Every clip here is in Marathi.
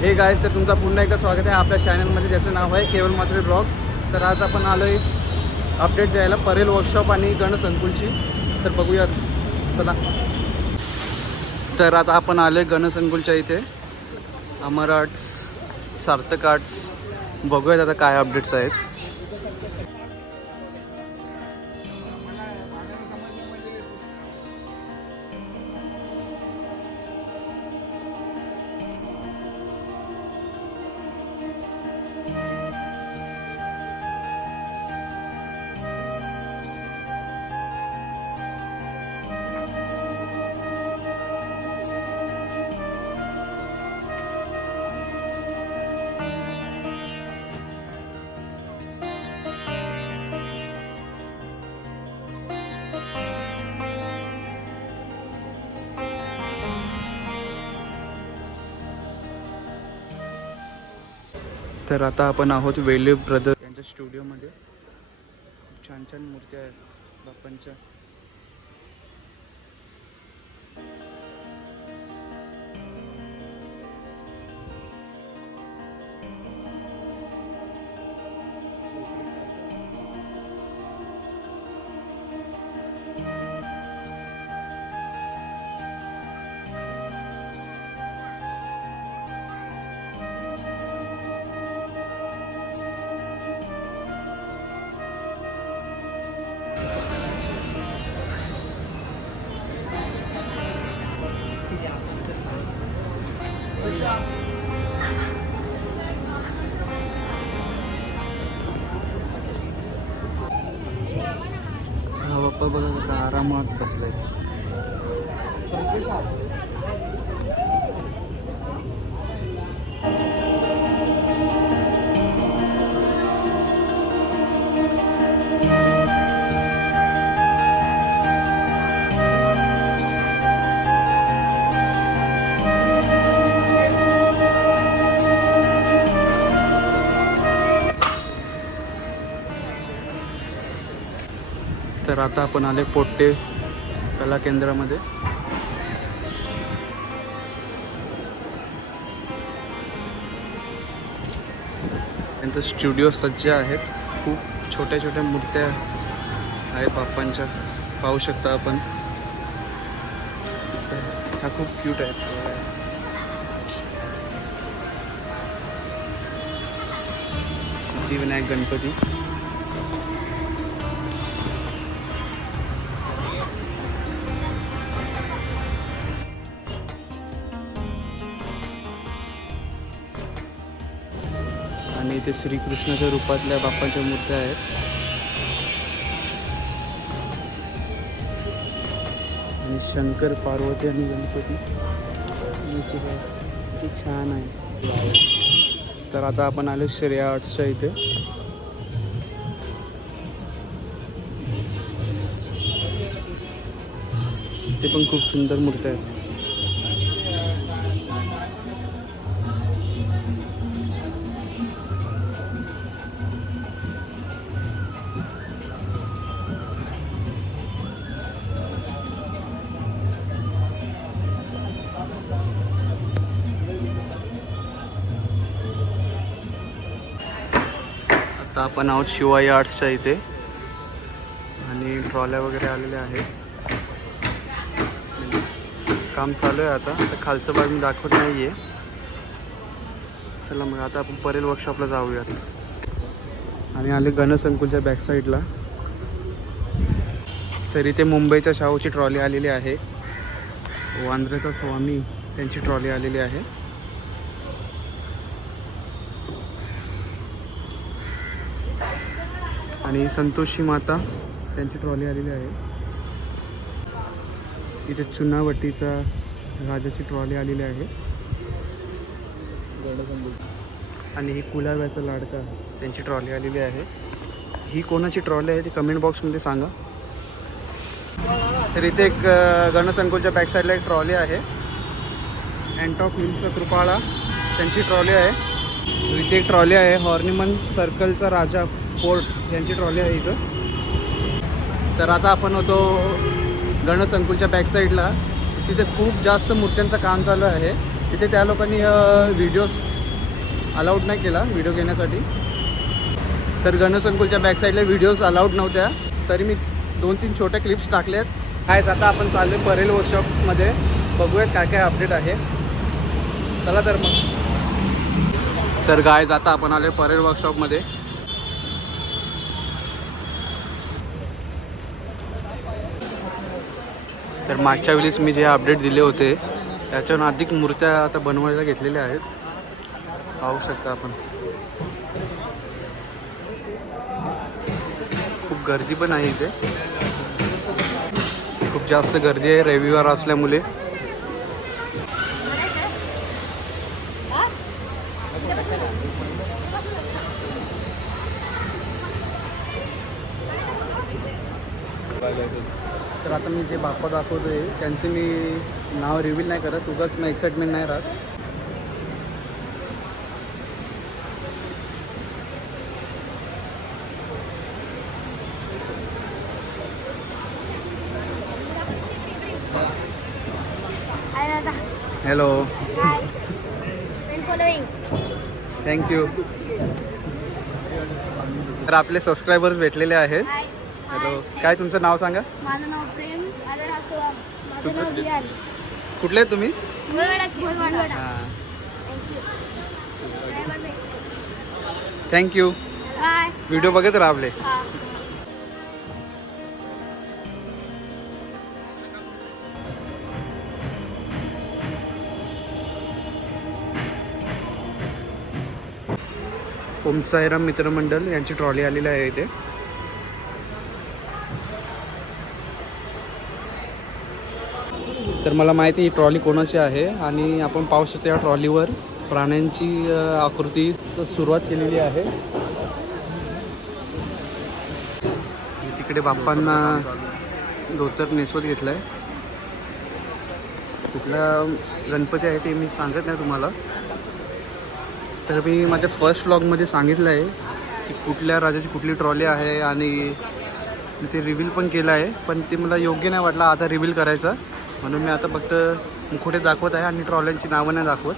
हे गाईस, तर तुमचं पुन्हा एकदा स्वागत आहे आपल्या चॅनलमध्ये, ज्याचं नाव आहे केवल मात्रे ब्लॉग्स. तर आज आपण आलो आहे अपडेट द्यायला परेल वर्कशॉप आणि गणसंकुलची. तर बघूयात, चला. तर आता आपण आलो आहे गणसंकुलच्या इथे, अमर आर्ट्स, सार्थक आर्ट्स. बघूयात आता काय अपडेट्स आहेत. तर आता आपण आहोत वेल्हे ब्रदर यांच्या स्टुडिओमध्ये. खूप छान छान मूर्त्या आहेत बाप्पांच्या. हा बाप्पा बघा कसा आरामात बसलाय. तर आता आपण आले पोट्टे कला केंद्रामध्ये. त्यांचं स्टुडिओ सज्ज आहेत. खूप छोट्या छोट्या मूर्त्या आहेत बाप्पांच्या, पाहू शकता आपण. ह्या खूप क्यूट आहेत. सिद्धिविनायक गणपती. आणि इथे श्रीकृष्णाच्या रूपातल्या बाप्पांच्या मूर्त्या आहेत. आणि शंकर, पार्वती आणि गणपती. किती छान आहे. तर आता आपण आलो श्रेया आर्ट्सच्या इथे. इथे पण खूप सुंदर मूर्त्या आहेत. आता आपण आहोत शिवाई आर्ट्सच्या इथे आणि ट्रॉल्या वगैरे आलेल्या आहेत. काम चालू आहे आता. तर खालचं भाग मी दाखवत नाही आहे. चला मग आता आपण परेल वर्कशॉपला जाऊयात. आणि आले गणसंकुलच्या बॅकसाईडला. तर इथे मुंबईच्या शाहूची ट्रॉली आलेली आहे. वांद्र्याचा स्वामी त्यांची ट्रॉली आलेली आहे. आणि संतोषी माता त्यांची ट्रॉली आलेली आहे. इथे चुनावटीचा राजाची ट्रॉली आलेली आहे. आणि ही कुलाव्याचा लाडका त्यांची ट्रॉली आलेली आहे. ही कोणाची ट्रॉली आहे ती कमेंट बॉक्समध्ये सांगा. तर इथे एक गणसंकुलच्या बॅकसाईडला एक ट्रॉली आहे. अँटॉक विल्स कृपाळा त्यांची ट्रॉली आहे. इथे एक ट्रॉली आहे हॉर्निमन सर्कलचा राजा फोर्ट यांची ट्रॉली आहे इथं. तर आता आपण होतो गणसंकुलच्या बॅकसाईडला. तिथे खूप जास्त मूर्त्यांचं काम चालू आहे. तिथे त्या लोकांनी व्हिडिओज अलाउड नाही केला व्हिडिओ घेण्यासाठी. तर गणसंकुलच्या बॅक साईडला व्हिडिओज अलाउड नव्हत्या, तरी मी 2-3 छोट्या क्लिप्स टाकल्यात. कायच आता आपण चाललो परेल वर्कशॉपमध्ये, बघूयात काय काय अपडेट आहे. चला तर मग. तर गायज आता आपण आलो परेल वर्कशॉपमध्ये. तर मागच्या वेळेस मी जे अपडेट दिले होते त्याच्यावर अधिक मूर्त्या आता बनवायला घेतलेल्या आहेत, पाहू शकता आपण. खूप गर्दी पण आहे इथे, खूप जास्त गर्दी आहे रविवार असल्यामुळे. तर आता मी जे बाप्पा दाखवतो आहे त्यांचे मी नाव रिव्हील नाही करत, उगाच मी एक्साइटमेंट नाही राहत. Hello, thank you. तर आपले सबस्क्रायबर्स भेटलेले आहेत. हॅलो, काय तुमचं नाव सांगा? माझं नाव प्रेम. माझं नाव रियान. कुठले आहेत तुम्ही? हां. थँक्यू. बाय. व्हिडिओ बघत राहा आपले. हां. ओम साईराम मित्रमंडळ यांची ट्रॉली आलेली आहे इथे. तर मला माहिती ही ट्रॉली कोणाची आहे, आणि आपण पाहू शकतो या ट्रॉलीवर प्राण्यांची आकृती सुरुवात केलेली आहे. तिकडे बाप्पांना धोतर नेसवत घेतलं आहे. कुठला गणपती आहे ते मी सांगत नाही तुम्हाला. तर मी माझ्या फर्स्ट व्लॉगमध्ये सांगितलं आहे की कुठल्या राजाची कुठली ट्रॉली आहे, आणि मी ते रिव्हील पण केलं आहे, पण ते मला योग्य नाही वाटलं आता रिव्हील करायचं, म्हणून मी आता फक्त मुखोटे दाखवत आहे आणि ट्रॉल्यांची नावं नाही दाखवत.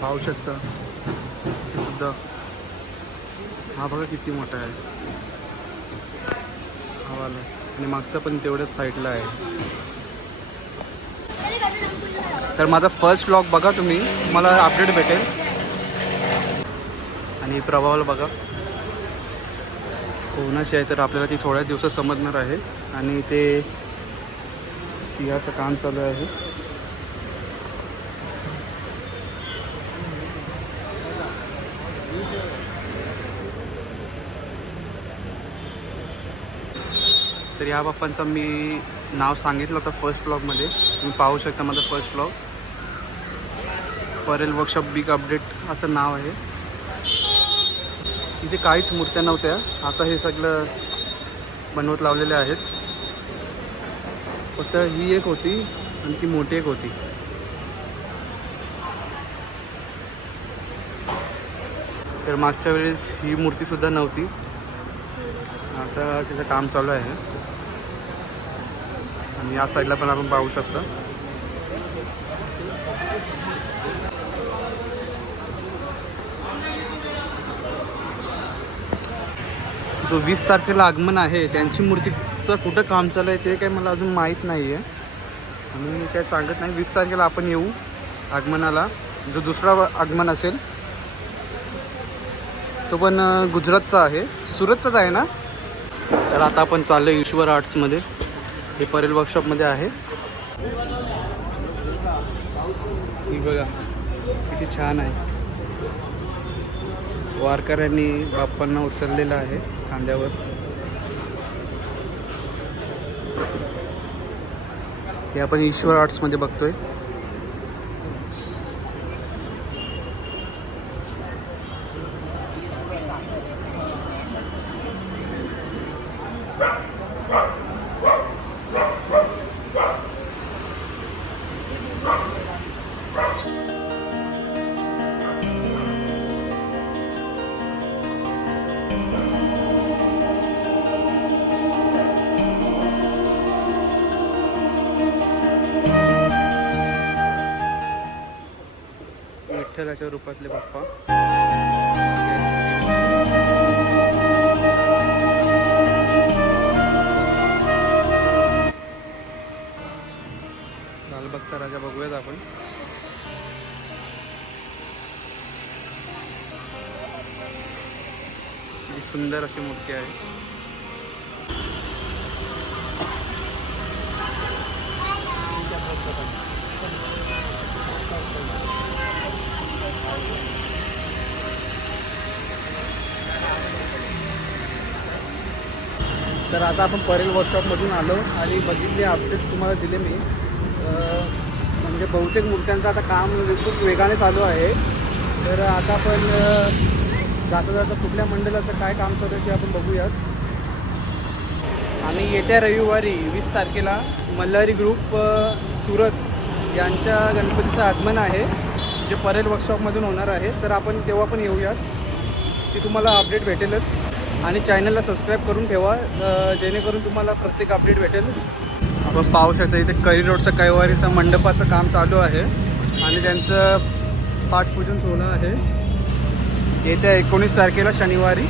पाहू शकता ते सुद्धा. हा बघा किती मोठा आहे हा वाला, आणि मागचा पण तेवढ्याच साईडला आहे. तर माझा फर्स्ट व्लॉग बघा तुम्ही, तुम्हाला अपडेट भेटेल. आणि प्रभावाला बघा कोणाची आहे, तर आपल्याला ती थोड्या दिवसात समजणार आहे. आणि ते सिंहाचं काम चालू आहे. तर या बाप्पांचा मी नाव सांगितलं होतं फर्स्ट व्लॉगमध्ये, तुम्ही पाहू शकता माझं first vlog. Parel workshop big update असं नाव आहे. इथे काहीच मूर्त्या नव्हत्या, आता हे सगळं बनवत लावलेले आहेत. फक्त ही एक होती आणि ती मोठी एक होती. तर मागच्या वेळेस ही मूर्तीसुद्धा नव्हती, आता तिचं काम चालू आहे. आणि या साईडला पण आपण पाहू शकता. जो 20 तारखेला आगमन आहे त्यांची मूर्तीचं कुठं काम चालू आहे ते काही मला अजून माहीत नाही आहे, आणि मी काय सांगत नाही. 20 तारखेला आपण येऊ आगमनाला. जो दुसरा आगमन असेल तो पण गुजरातचा आहे, सुरतचाच आहे ना. तर आता आपण चाललो ईश्वर आर्ट्समध्ये, हे परेल वर्कशॉपमध्ये आहे. ही बघा किती छान आहे. वारकऱ्यांनी बाप्पांना उचललेलं आहे खांद्यावर. हे आपण ईश्वर आर्ट्समध्ये बघतोय. विठ्ठलाच्या रूपातले बाप्पा. लालबागचा राजा बघूयात आपण. ही सुंदर अशी मूर्ती आहे. तर आता आपण परेल वर्कशॉपमधून आलो आणि बघितले अपडेट्स तुम्हाला दिले मी. म्हणजे बहुतेक मूर्त्यांचं आता काम खूप वेगाने चालू आहे. तर आता आपण जाता जाता कुठल्या मंडळाचं काय काम चालू आहे ते आपण बघूयात. आणि येत्या रविवारी 20 तारखेला मल्हारी ग्रुप सुरत यांच्या गणपतीचं आगमन आहे, जे परेल वर्कशॉपमधून होणार आहे. तर आपण तेव्हा पण येऊयात, ती तुम्हाला अपडेट भेटेलच. आणि चॅनलला सबस्क्राईब करून ठेवा, जेणेकरून तुम्हाला प्रत्येक अपडेट भेटेल. आपण पाहू शकता इथे करी रोडचं कैवारीचं मंडपाचं काम चालू आहे आणि त्यांचं पाठपूजन सोहळा आहे येत्या 19 तारखेला शनिवारी.